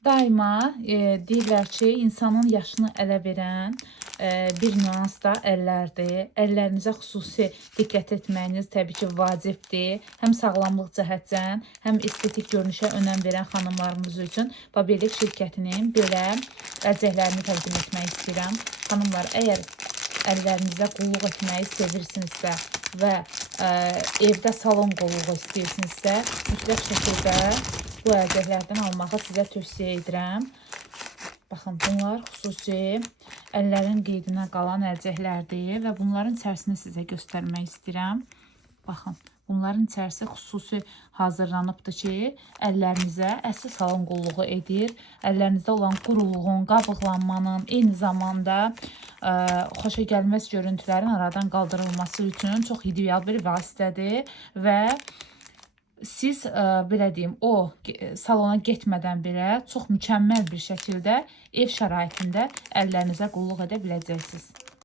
Daima deyirlər ki, insanın yaşını ələ verən bir nüans da əllərdir. Əllərinizə xüsusi diqqət etməyiniz təbii ki, vacibdir. Həm sağlamlıq cəhətdən, həm estetik görünüşə önəm verən xanımlarımız üçün Babelik şirkətinin belə əlcəklərini təqdim etmək istəyirəm. Xanımlar, əgər əllərinizə qulluq etməyi sevirsinizsə və evdə salon qulluğu istəyirsinizsə, mütləq şəkildə bu əlcəklərdən almağı sizə tövsiyə edirəm. Baxın, bunlar xüsusi əllərin qeydinə qalan əlcəklərdir və bunların içərisini sizə göstərmək istəyirəm. Baxın, bunların içərisi xüsusi hazırlanıbdır ki, əllərinizə əsl salon qulluğu edir. Əllərinizdə olan quruluğun, qabıqlanmanın, eyni zamanda xoşagəlməz görüntülərin aradan qaldırılması üçün çox ideal bir vasitədir və siz belə deyim, o salona getmədən belə çox mükəmməl bir şəkildə ev şəraitində əllərinizə qulluq edə biləcəksiniz.